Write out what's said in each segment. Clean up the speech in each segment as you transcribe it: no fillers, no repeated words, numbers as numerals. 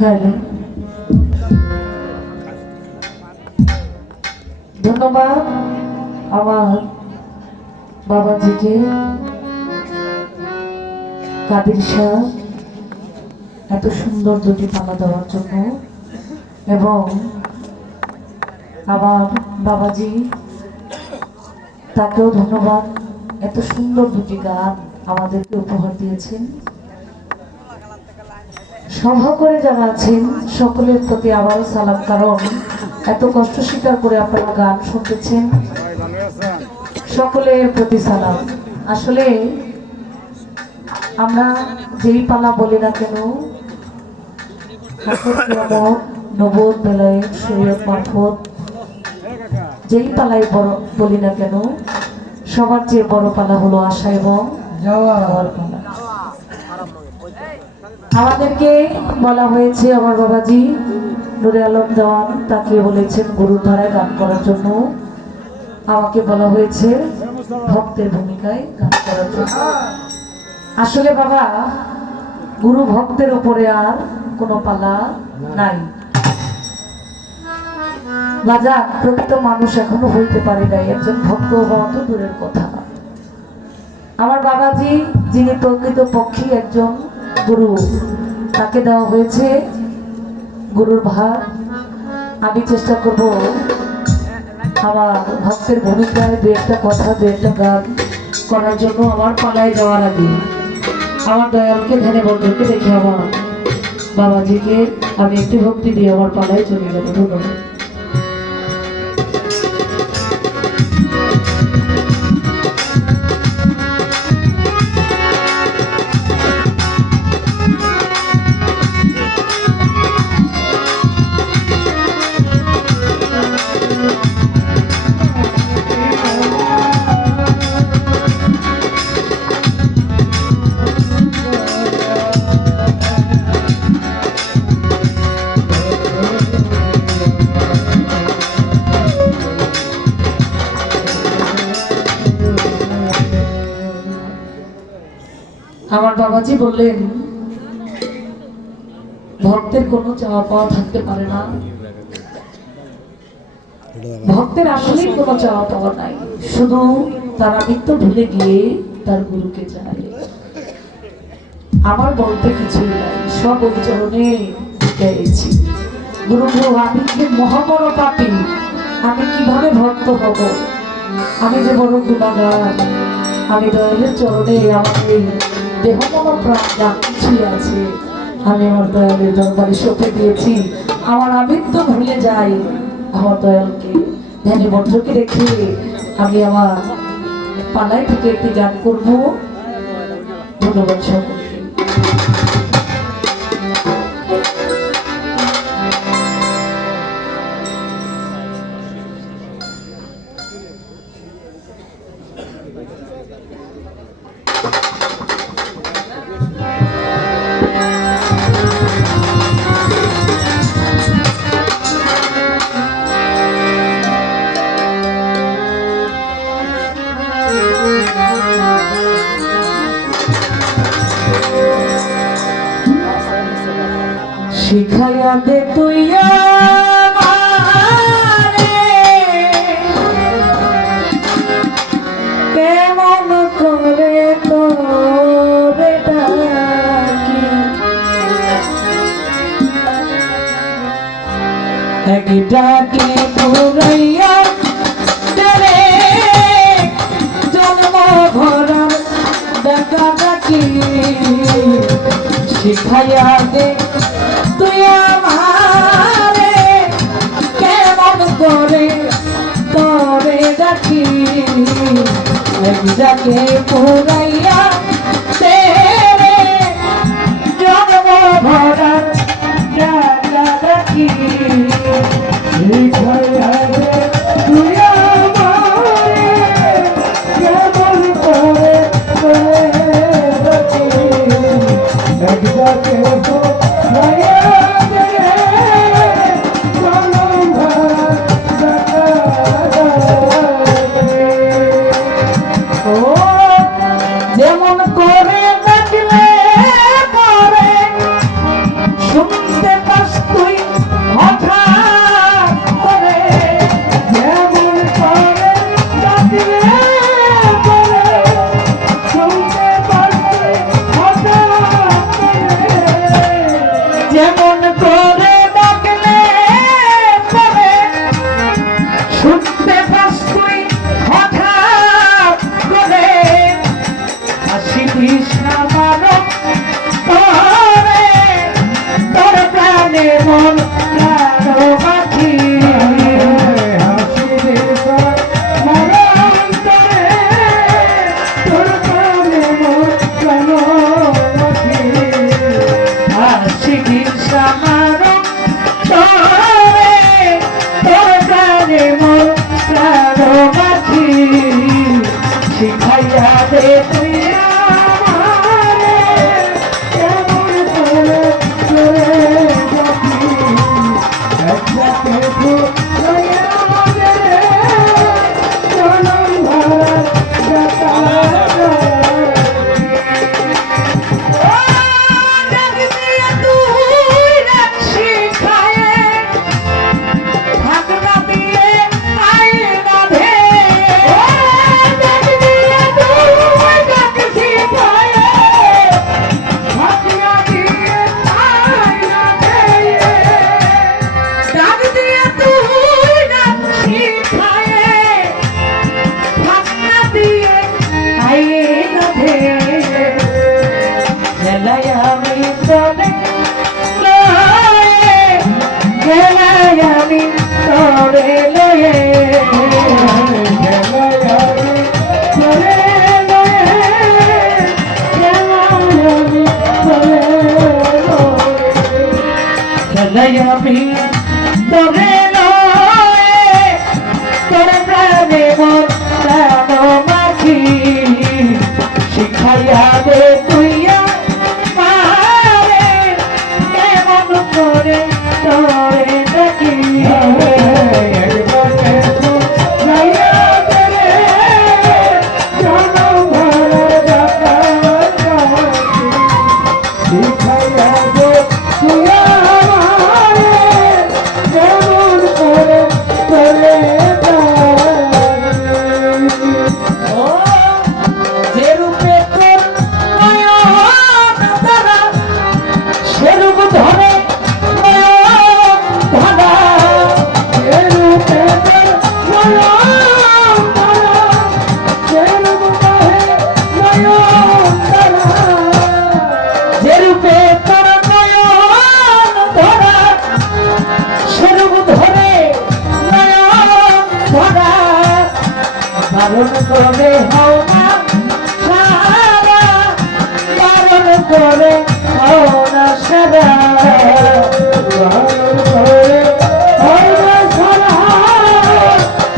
Hello, ধন্যবাদ আমার বাবাজিকে, কাদের শাহ এত সুন্দর দুটি পালা দেওয়ার জন্য, এবং আমার বাবাজি তাকেও ধন্যবাদ, এত সুন্দর দুটি গান আমাদেরকে উপহার দিয়েছেন। সভা করে যারা আছেন সকলের প্রতি আবারও সালাম, কারণ এত কষ্ট স্বীকার করে আপনারা গান শুনতেছেন, সকলের প্রতি সালাম। আসলে আমরা যেই পালা বলি না কেন, নবদ বেলায়েত শরীয়ত মারফত যেই পালাই বলি না কেন, সবার চেয়ে বড় পালা হলো আশা এবং যাওয়ার পালা। আমাদেরকে বলা হয়েছে, আমার বাবাজি নুরে আলম দেওয়ান তাকে বলেছেন গুরুর ধারায় গান করার জন্য, আমাকে বলা হয়েছে ভক্তের ভূমিকায় গান করার জন্য। আসলে বাবা, গুরু ভক্তের উপরে আর কোনো পালা নাই। রাজা প্রকৃত মানুষ এখনো হইতে পারে নাই, একজন ভক্ত হওয়া তো দূরের কথা। আমার বাবাজি যিনি প্রকৃত পক্ষী একজন গুরু, তাকে দেওয়া হয়েছে গুরুর ভার। আমি চেষ্টা করব আমার ভক্তের ভূমিকায় দু একটা কথা, দু একটা গান করার জন্য। আমার পালায় যাওয়ার আগে আমার দয়ালকে ধ্যানে বন্ধুকে দেখে আমার বাবাজিকে আমি একটি ভক্তি দিয়ে আমার পালায় চলে যাবো। ধন্যবাদ। আমার বাবাজি বললেন, ভক্তের কোনো চাওয়া পাওয়া থাকতে পারে না, ভক্তের আসলে কোনো চাওয়া পাওয়া নাই, শুধু তারা নিত্য ভুলে গিয়ে তার গুরুকে চায়। আমার বলতে কিছুই নাই, সব ওই চরণে গেছি। গুরু, আমি যে মহাবড় পাপী, আমি কিভাবে ভক্ত হব? আমি যে বড় গুণাগার, আমি দয়ালের চরণে আমার এই দেহ মন প্রাণ যা কিছুই আছে আমি আমার দয়ালের দরবারে সঁপে দিয়েছি। আমার আমিত্ব ভুলে যাই, আমার দয়ালকে ধ্যানে বন্ধকে রেখে আমি আমার পালায় থেকে একটি গান করবো। ধন্যবাদ সকলকে। শিখাইয়া দে তুই আমারে, কেমন করে তোরে ডাকি, এক ডাকে পুরাইয়া দেরে জন্ম ভরার ডাকা ডাকি। শিখাইয়া দে তুই আমারে, কেমন করে তোরে ডাকি, যাকে পুরাইয়া তেরে জন্ম ভরা ডাকা ডাকি শিখাইয়া দে তুই আমারে কেমন করে ডাকি যাকে পুরাইয়া যেমন করে ডাকলে পরে শুনতে পাস তুই হঠাৎ করে যেমন করে ডাকলে পরে শুনতে পাস তুই হঠাৎ করে যেমন করে ডাকলে পরে শুনতে পাস তুই হঠাৎ করে কৃষ্ণ মানব তোরে তোর প্রাণে মন প্রাণ পাখি মরণ তোরে তোর প্রাণে মন প্রাণ পাখি হাসি কৃষ্ণ মানব তোরে তোর প্রাণে মন প্রাণ পাখি শিখাইয়া দে তুই আমি তোরে লয়ে আমি তোরে লয়ে তোর প্রাণে মন প্রাণ মাখি শিখাইয়া দে তুই আমারে কেমন করে তোরে দেখি বারণ করে হও না সারা বারণ করে হও না সারা বারণ করে হও না সারা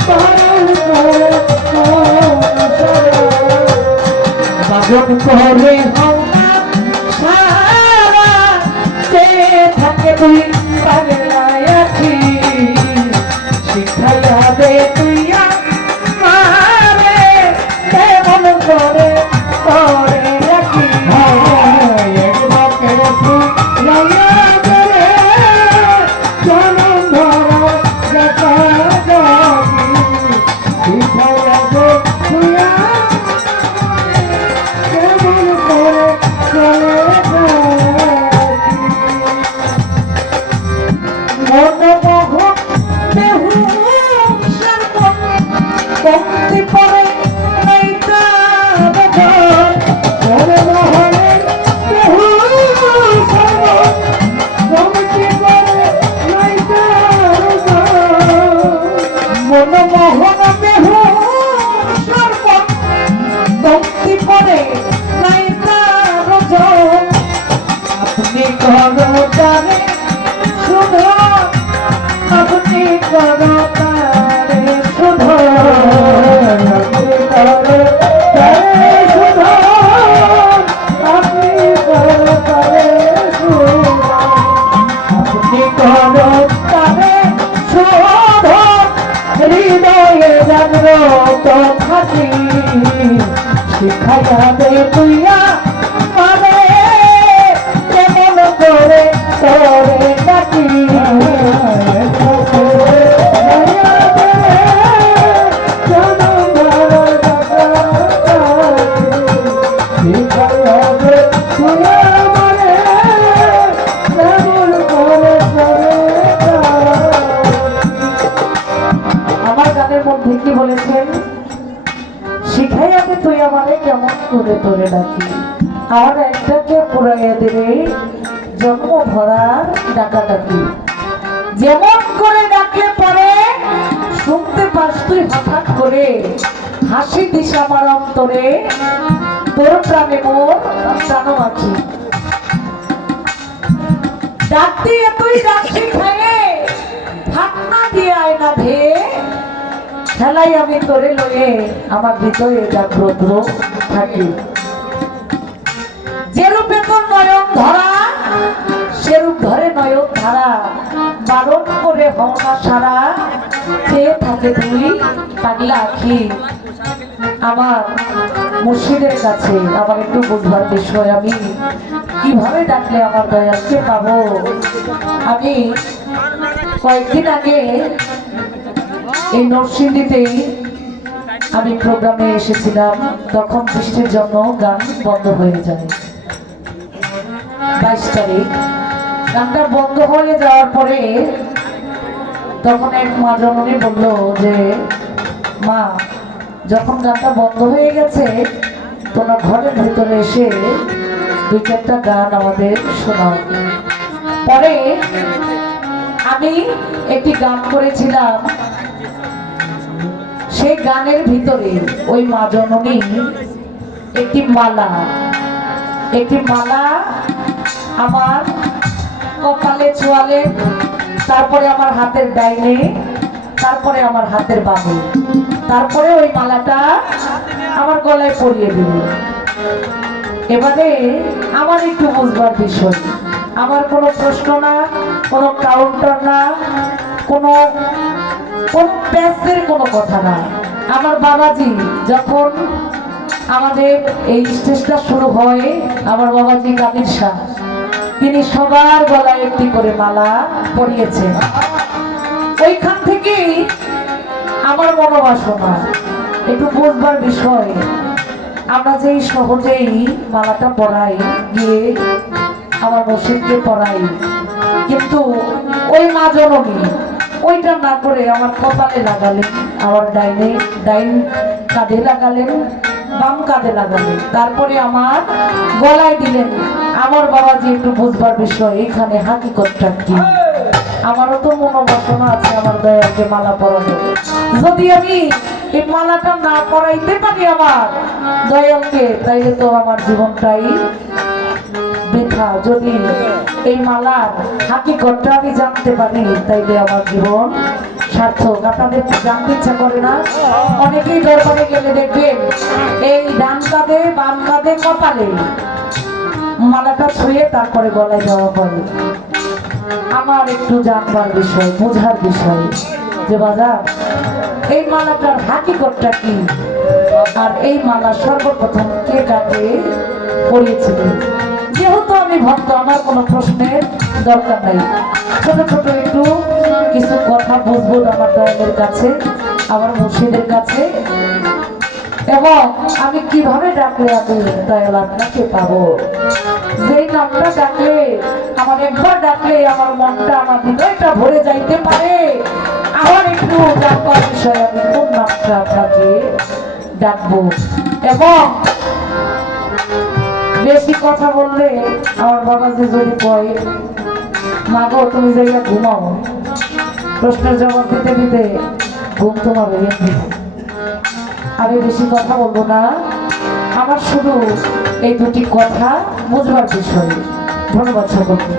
বারণ করে হও না সারা বারণ করে হও না সারা সে থাকে তুই পাগলা আছি শিখাইয়া দে তুই করে করে রাখি একবার করে লাইয়া করে জনম ধরা দেখা যাবি শিখাইয়া দে তুই কেমন করে করে মনমোহ দেহু সর্ব কমতি পরে পরে নাই তার জন আপনি করো তারে শুধু আপনি করো তারে শুধু আপনি করো তারে শুধু আপনি করো তারে শুধু আপনি করো তারে শুধু হৃদয়ে জাগ্রত থাকি শিখাইয়া দে তুইয়া মানে কেমন করে তোরে ডাকি আমার গানের মধ্যে কি বলেছেন শিখাইয়াতে তুই আমারে কেমন করে তোরে ডাকি আমার একটাকে পুরাইয়া দেবে জন্ম ভরার ডাকাডাকি যেমন করে ডাকলে পরে শুনতে পাস তুই হঠাৎ করে হাসি দিস আমার অন্তরে তোর প্রাণে মোর প্রাণ আছি ডাক দিয়ে তুই ডাক শিখাইয়ে ফাটনা দিয়ে আয়না ধেয়ে খেলাই আমি তোরে লয়ে আমার ভিতরে জাগ্রত থাকি যেরূপে তোর নয়ন ধরা সেরূপ ধরে নয়ন ধারা বারণ করে হওনা সারা চেয়ে থাকে তুই পাগলা আখি আমার মুর্শিদের কাছে আমার একটু বুঝবার বিষয় আমি কিভাবে ডাকলে আমার দয়ালকে পাবো আমি কয়েকদিন আগে এই নরসিংদীতেই আমি প্রোগ্রামে এসেছিলাম তখন বৃষ্টির জন্য গান বন্ধ হয়ে যায় 22 তারিখ গানটা বন্ধ হয়ে যাওয়ার পরে তখন এক মা জননী বলল যে মা যখন গানটা বন্ধ হয়ে গেছে তোমার ঘরের ভিতরে এসে 2-4টা গান আমাদের শোনাও পরে আমি একটি গান করেছিলাম সেই গানের ভিতরে ওই মা জননী একটি মালা আমার কপালে ছোয়ালে তারপরে আমার হাতের ডাইনে তারপরে আমার হাতের বামে তারপরে ওই মালাটা আমার গলায় পরিয়ে দিল এবারে আমার একটু বুঝবার বিষয় আমার কোনো প্রশ্ন না কোনো কাউন্টার না কোনো প্যাসের কোনো কথা না আমার বাবাজি যখন আমাদের এই স্টেজটা শুরু হয় আমার বাবাজি কাদির শাহ তিনি সবার গলায় একটি করে মালা পরিয়েছেন ওইখান থেকেই আমার মনোবাসনা একটু বুঝবার বিষয় আমরা যেই সহজেই মালাটা পরাই গিয়ে আমার মসজিদকে পরাই কিন্তু ওই মা জননী ওইটা না করে আমার কপালে লাগালেন আমার ডাইন কাঁধে লাগালেন বাম কাঁধে লাগালেন তারপরে আমার গলায় দিলেন আমার বাবাজি একটু বুঝবার বিষয় এখানে হাকিকতটা কি আমারও তো মনোবাসনা আছে আমার দয়ালকে মালা পরানো যদি আমি এই মালাটা না পরাইতে পারি আমার দয়ালকে তাইলে তো আমার জীবনটাই বৃথা যদি এই মালার হাকিকতটা আমি জানতে পারি তাইলে আমার জীবন সার্থক আপনাদের জানতে ইচ্ছা করে না অনেকেই দরবারে গেলে দেখবেন এই ডান কাঁধে বাম কাঁধে কপালে মালাটা ছুঁয়ে তারপরে গলায় দেওয়া হয় আমার একটু জানবার বিষয় বোঝার বিষয় যে বাজার এই মালাটার হাকিকতটা কি আর এই মালা সর্বপ্রথম কে কাকে পরিয়েছিলেন যেহেতু আমি ভক্ত আমার কোনো প্রশ্নের দরকার নাই ছোট ছোট একটু কিছু কথা বুঝবো আমার দয়ালের কাছে আমার মুর্শিদের কাছে এবং আমি কিভাবে ডাকলে আমি দয়াল আপনাকে পাবো যেই নামটা ডাকলে আমার একবার ডাকলে আমার মনটা আমার হৃদয়টা ভরে যাইতে পারে আমার একটু ডাকবার বিষয় আমি কোন নামটা আপনাকে ডাকবো এবং বেশি কথা বললে আমার বাবাজি যদি কয় মা গো তুমি যাইয়া ঘুমাও প্রশ্নের জবাব দিতে দিতে ঘুম তোমার হয়ে আমি বেশি কথা বলবো না আমার শুধু এই দুটি কথা বুঝবার বিষয়। ধন্যবাদ সকলকে।